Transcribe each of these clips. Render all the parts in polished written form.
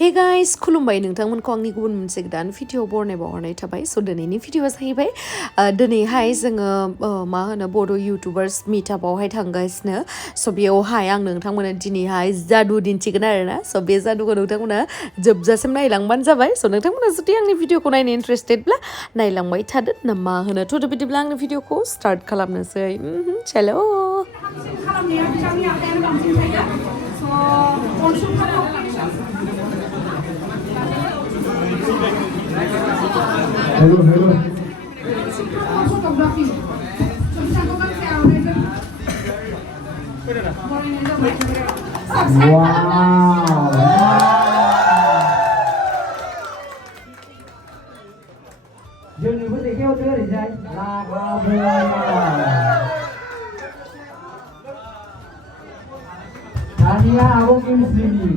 Hey guys, खुलुमबाय नोंथांमोनखौ आंनि गुबुन मोनसे गोदान भिडिअ बरनायबावहरनाय थाबाय स' दिनैनि भिडिअआ जाहैबाय दिनैहाय जोङो मा होनो बर' इउटुबार्स मिटआपआवहाय थांगासिनो स' बेयावहाय आं नोंथांमोननो दिनैहाय जादु दिन्थिगोन आरोना स' बे जादुखौ नोंथांमोना जोबजासिम नायलांबानो जाबाय स' नोंथांमोना जुदि आंनि भिडिअखौ नायनो इन्टारेस्टेडब्ला नायलांबाय थादो ना मा होनो थ' बिदिब्ला आंनि भिडिअखौ स्टार्ट खालामनोसै चलो खालामनाया बिथांनि आखायानो बांसिन थायो स' अनसुंथाइ Hello. फट'ग्राफि बिथांखौ गांसे आर'नाइजों बरायनाय जाबाय Wow. जोंनोबो देखायहरदो ओरैजाय दानिया आब' गेमस्रिनि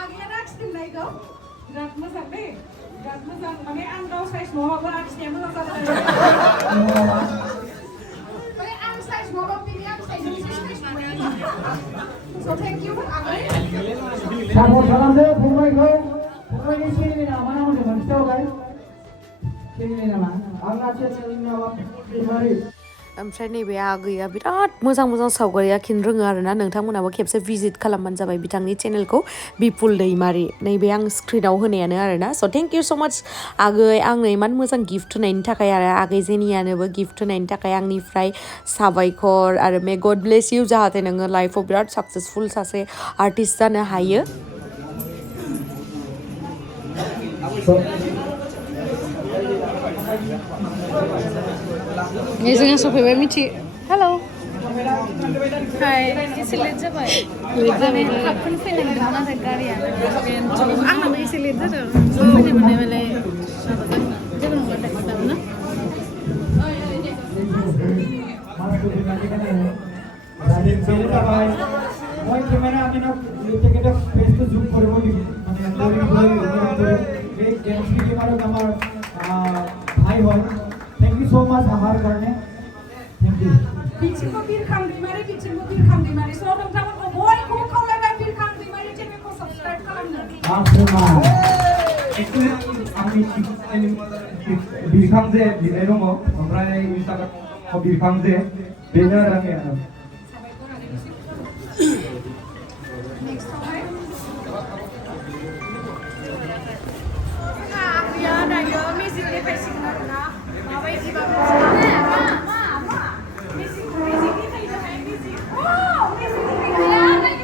आगैया आखिदोंनायखौ बिराद मोजां दै बिराद मोजां माने आं गाव साइज नङाबाबो आखिनाया मोजां जादों माने आं साइज नङाबाबो बिनि आखिनायजों एसे साइज मोनो स' थेंक इउ आगै सापर्ट खालामदो फंबायखौ फंबायनि चेनेलनि नामा मा होनदोंमोन खिथाहरलाय चेनेलनि नामा आंना चेनेलनि नामा दैमारि ओमफ्राय नैबे आगैया बिराद मोजां मोजां सावगारि आखिनो रोङो आरोना नोंथांमोनाबो खेबसे भिजिट खालामबानो जाबाय बिथांनि चेनेलखौ बिपुल दैमारि नैबे आं स्क्रिनाव होनायानो आरोना स' थेंक इउ स' माच आगै आंनो इमान मोजां गिफ्ट होनायनि थाखाय आरो आगै जेनियानोबो गिफ्ट होनायनि थाखाय आंनिफ्राय साबायखर आरो मे गड ब्लेस इउ जाहाथे नोङो लाइफआव बिराद साक्सेसफुल सासे आर्टिस्ट जानो हायो जोंहा सफैबाय मिथि हेलौ हाय एसे लेट जाबाय माने थाबखौनो फैनांदोंमोन नाथाय गारियानो आंनाबो एसे लेट जादों फैनो मोननाय मालाय माबाजों जेबो नंला दाबो ना Thank you so much हमारे करने Thank you बिथिंबो बिरखां दैमारि बिथिंबो बिरखां दैमारि स' नोंथांमोनखौ बयखौबो खावलायबाय बिरखां दैमारि चेनेलखौ साबस्क्राइब खालामनो आंनि बिरखांजे लिरनाय दङ ओमफ्राय इन्सटाग्रामाव बिरखांजे बेनो आरो आंनिया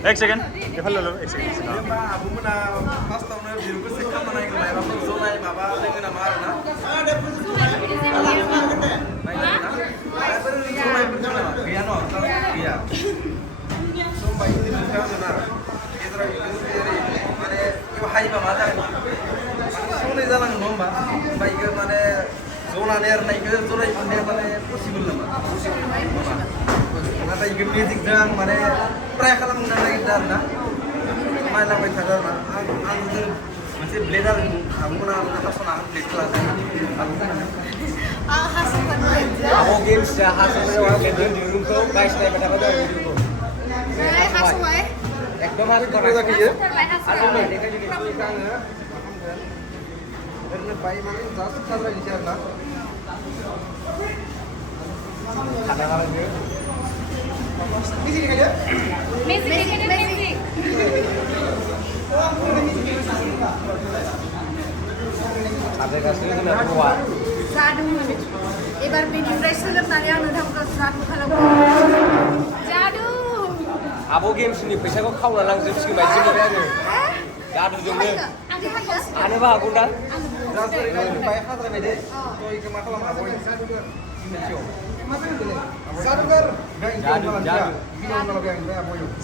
एक सेकेंड एफाल लो एक सेकेंड होमबा आबुमोना फार्स्टआवनो बिरुखौ चेक खालामना नायगोन माबाफोर जनाय माबा दोङो नामा आरोना गैया न' गैया होमबा इदि मोनखागोन आरो गेजेराव माने बेयाव हायोबा मा जागोन सौनाय जालाङो नङा होमबा होमबा इखो माने जनानै आरो नायखो जनाय मोननाया माने पसिबोल नामा नाथाय इखो मेजिकजों आं माने ट्राय खालामनो नागिरदों आरोना नायलांबाय थादों आरोना आं मोनसे ब्लेड आरो आब'मोना हास'ना ब्लेडखौ लादों आब' गेम्सआ हास'नायाव आं ब्लेडजों दिरुंखौ गाइस नायबाय थाबाय दं दिरुंखौ एकदम हास'नाय जाखैयो हास'नाय देखायनो बेखौ आङो ओरैनो बाय माने जास्ट साजायनोसै आरोना खादा लादो Music ada kasih itu nak buat. Jadu. Ebar beनिफ्राय सोलोंनानै आं नोंथांखौ जादु खालामगोन. Jadu. Abo GEMSRI फैसाखौ खावना लांजोबसिगोन बायदि मोनबाय आङो. जादुजोंनो. आनो बा हागौ दा? जास्ट ओरैनो बाय हाद्रायबाय दे. थ' इखौ मा खालामनो हागौ जादुगोर. जादुगोर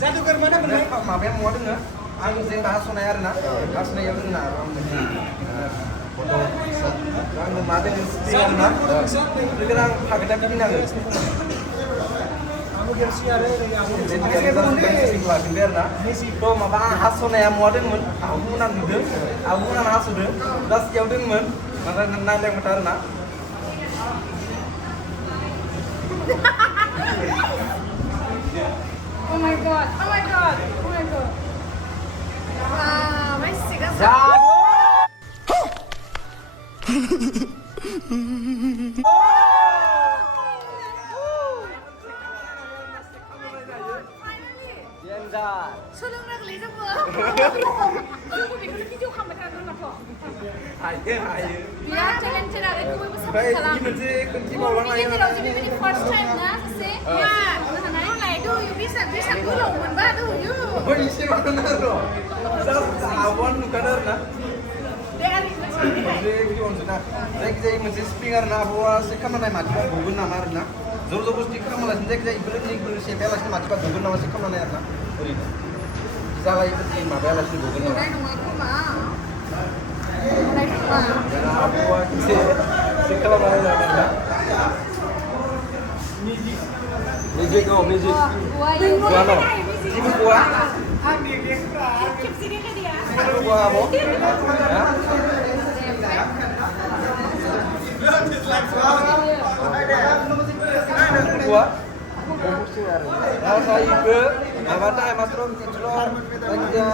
जादुगोर mana bener माबाया मवा दोङो आं जेन दा हास'नाय आरोना हास'नायाव दोङो आंनो मा दोङो आरोना लोगो आं फागोदा बिदिनाङो थ' माबा आं हास'नाया महा दंमोन आब'मोना नुदों आब'मोना हास'दों जास्ट इयाव दंमोन माबा नायलायमोन आरोना Oh my god, oh my god, oh my god. Wow, my cigarette. Jadu! Genjar. सोलोंनो गोलैजोबो जोंबो बेखौनो भिडिअ खालामबाय थागोन माथो हायो बिराद टेलेन्टेड आरो बयबो ओमफ्राय सापर्ट खालाम बि मोनसे खोनथि बावलांनो हायो गेजेराव जे बेबायदि फार्स्ट टाइम ना सासे होनाय दुयो बेसां गोलाव मोनबा दुयो बै एसेबांनो आरो जास्ट आब'आनो नुखादों आरोना दे आरो मोनसे मोनसे भिडिअ ना जायखिजाया मोनसे स्प्रिं आरोना आब'आ एसे खामानि मानसिफ्रा दुगोन नामा आरोना जर जबरदस्ति खालामालासिनो जायखिजाया इफोरो सेफायालासिनो मानसिफ्रा दुगोन नामा एसे खालामनाय आरोना ओरैनो जालायफोरनि माबायालासिनो दुगोन नामा आब'आ एसे खालामनानै आरोना music music gua no ibu gua ibu gua apa ya gua rasa ibu apa tak masro kecil aja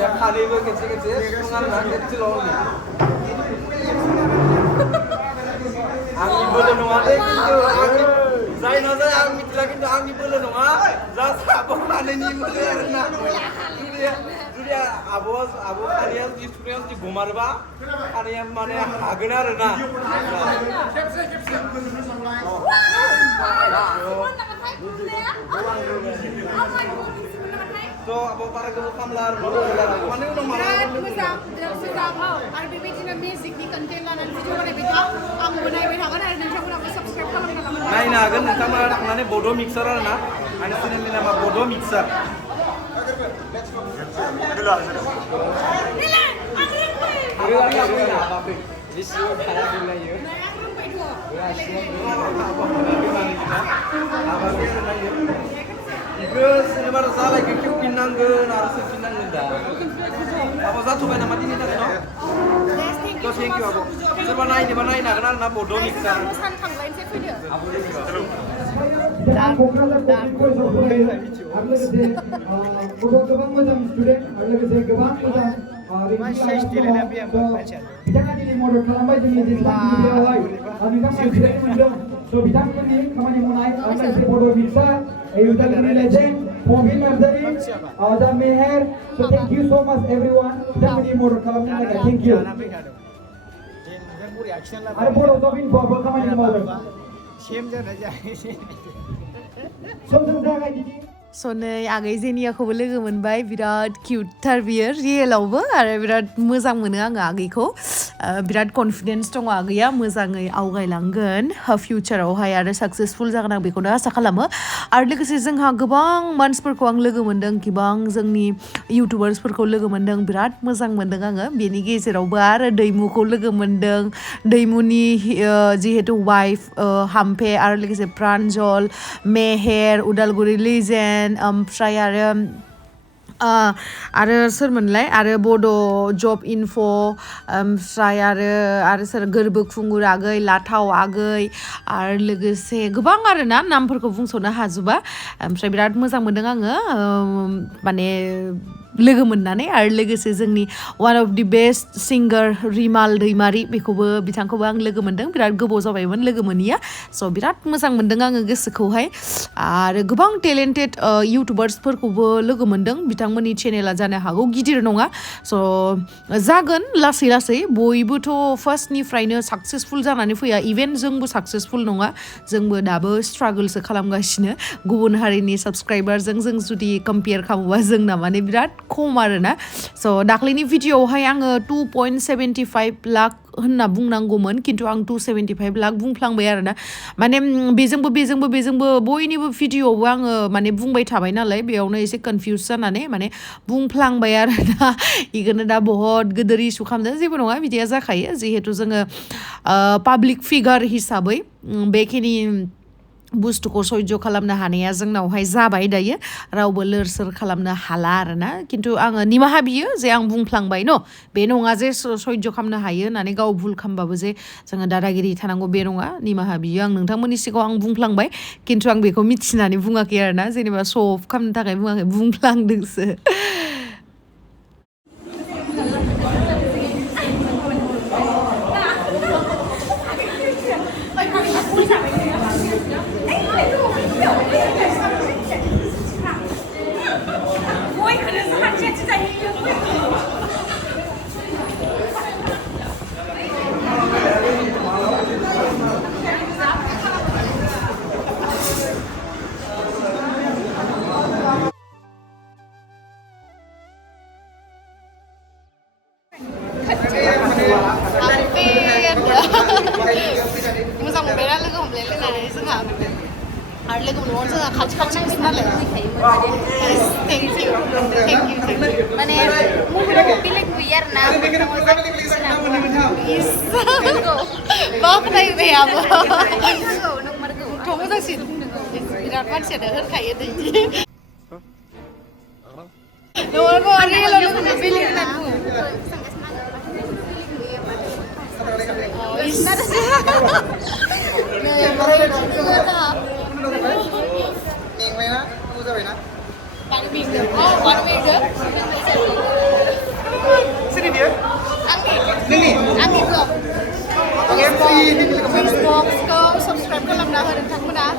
ya kali itu kecil sungan kecil lagi angin bodoh nuade kecil angin Zain aja yang mitla kita angin bodoh nunga zasa apa kali ini mulai Julia abu kalian di student di Gomarba kalian mana agenar na So apa para kamu kamlar mana udah malah मोजां आरो बेबायदिनो music नि content लानानै video बानायबाय दं आंबो नायबाय थागोन आरो नोंथांमोनाबो साबस्क्राइब खालामनांगोन नायनो हागोन नोंथांमोना थांनानै बड' मिक्सार आरोना आंनि चेनेलनि नामा बड' mixer Iku sebenarnya salah kau pinanggan harus pinanggan dah. Apa satu mana mati ni tak no? Kau thank you aku. Sebenarnya nak kenal nak bodoh mixer. मोसानो थांलायनोसै फैदो गोबां मोजां स्टुडेन्ट आरो लोगोसे गोबां मोजां बिथाङा दिनै मदद खालामबाय जोंनि जेसेबांखिनियावहाय नोंथांमोना जिरायनो मोनदों स' बिथांमोननि खामानि मावनाय आरो लोगोसे बड' मिक्सार उदालगुरि लेजेन्ड फबिन नार्जारि दा मेहेर स' थेंक इउ स' माच एभरिवान बिथांमोननि मदद खालामनायनि थाखाय थेंक इउ आरो बर' जबिनखौबो खामानि मावदों समजों जागायदिनि स' नै आगै जेनियाखौबो लोगो मोनबाय बिराद किउटथार बियो रियेलावबो आरो बिराद मोजां मोनो आङो आगैखौ बिराद कनफिडेन्स दङ आगैया मोजाङै आवगायलांगोन फिउचारावहाय आरो साक्सेसफुल जागोन आं बेखौनो आसा खालामो आरो लोगोसे जोंहा गोबां मानसिफोरखौ आं लोगो मोन्दों गोबां जोंनि इउटुबार्सफोरखौ लोगो मोन्दों बिराद मोजां मोन्दों आङो बेनि गेजेरावबो आरो दैमुखौ लोगो मोन्दों दैमुनि जिहेतु वाइफ हाम्फे आरो लोगोसे प्रान्जल मेहेर उदालगुरि लेजेन्ड ओमफ्राय आरो सोरमोनलाय आरो बड' जब इनफ' ओमफ्राय आरो सोर गोरबो खुंगुर आगै लाथाव आगै आरो लोगोसे गोबां आरोना नामफोरखौ बुंस'नो हाजोबा ओमफ्राय बिराद मोजां मोनदों आङो माने लोगो मोननानै आरो लोगोसे जोंनि वान अफ दि बेस्ट सिंगार रिमाल दैमारि बेखौबो बिथांखौबो आं लोगो मोनदों बिराद गोबाव जाबायमोन लोगो मोनिया स' बिराद मोजां मोनदों आङो गोसोखौहाय आरो गोबां टेलेन्टेड इउटुबार्सफोरखौबो लोगो मोनदों बिथांमोननि चेनेला जानो हागौ गिदिर नङा स' जागोन लासै लासै बयबोथ' फार्स्टनिफ्रायनो साक्सेसफुल जानानै फैया इभेन जोंबो साक्सेसफुल नङा जोंबो दाबो स्ट्रागोलसो खालामगासिनो गुबुन हारिनि साबस्क्राइबारजों जों जुदि कम्पेयार खालामोबा जोंना माने बिराद खम आरोना स' दाख्लैनि भिडिअआवहाय आङो 2.75 लाख होनना बुंनांगौमोन खिन्थु आं 275 लाख बुंफ्लांबाय आरोना माने बेजोंबो बयनिबो भिडिअआवबो आङो माने बुंबाय थाबाय नालाय बेयावनो एसे कनफिउस जानानै माने बुंफ्लांबाय आरोना इखौनो दा बहुत गोदोर इस्यु खालामदों जेबो नङा बिदिया जाखायो जिहेथु जोङो पाब्लिक फिगार हिसाबै बेखिनि बुस्थुखौ सह्य खालामनो हानाया जोंनावहाय जाबाय दायो रावबो लोर सोर खालामनो हाला आरोना खिन्थु आङो निमाहा बियो जे आं बुंफ्लांबाय न बे नङा जे सह्य खालामनो हायो होननानै गाव भुल खालामबाबो जे जोङो दादागिरि थानांगौ बे नङा निमाहा बियो आं नोंथांमोननि सिगाङाव आं बुंफ्लांबाय खिन्थु आं बेखौ मिथिनानै बुङाखै आरोना जेनेबा श' अफ खालामनो थाखाय बुङाखै बुंफ्लांदोंसो मोजां मोनबायना लोगो हमलायलायनानै जोंहा आरो लोगो मोनबावो जोंहा खाथि खाथिसो नालाय थेंक इउ माने मबाइलाव बेलेग नुयो आरोना मा खोनायो बे आबो मोजांसिन बिराद मानसियानो होनखायो दै नंगौ रियेलाव लोगो बेलेग होननानै बुङो Subscribe ke dalam nahar dan tak mudah.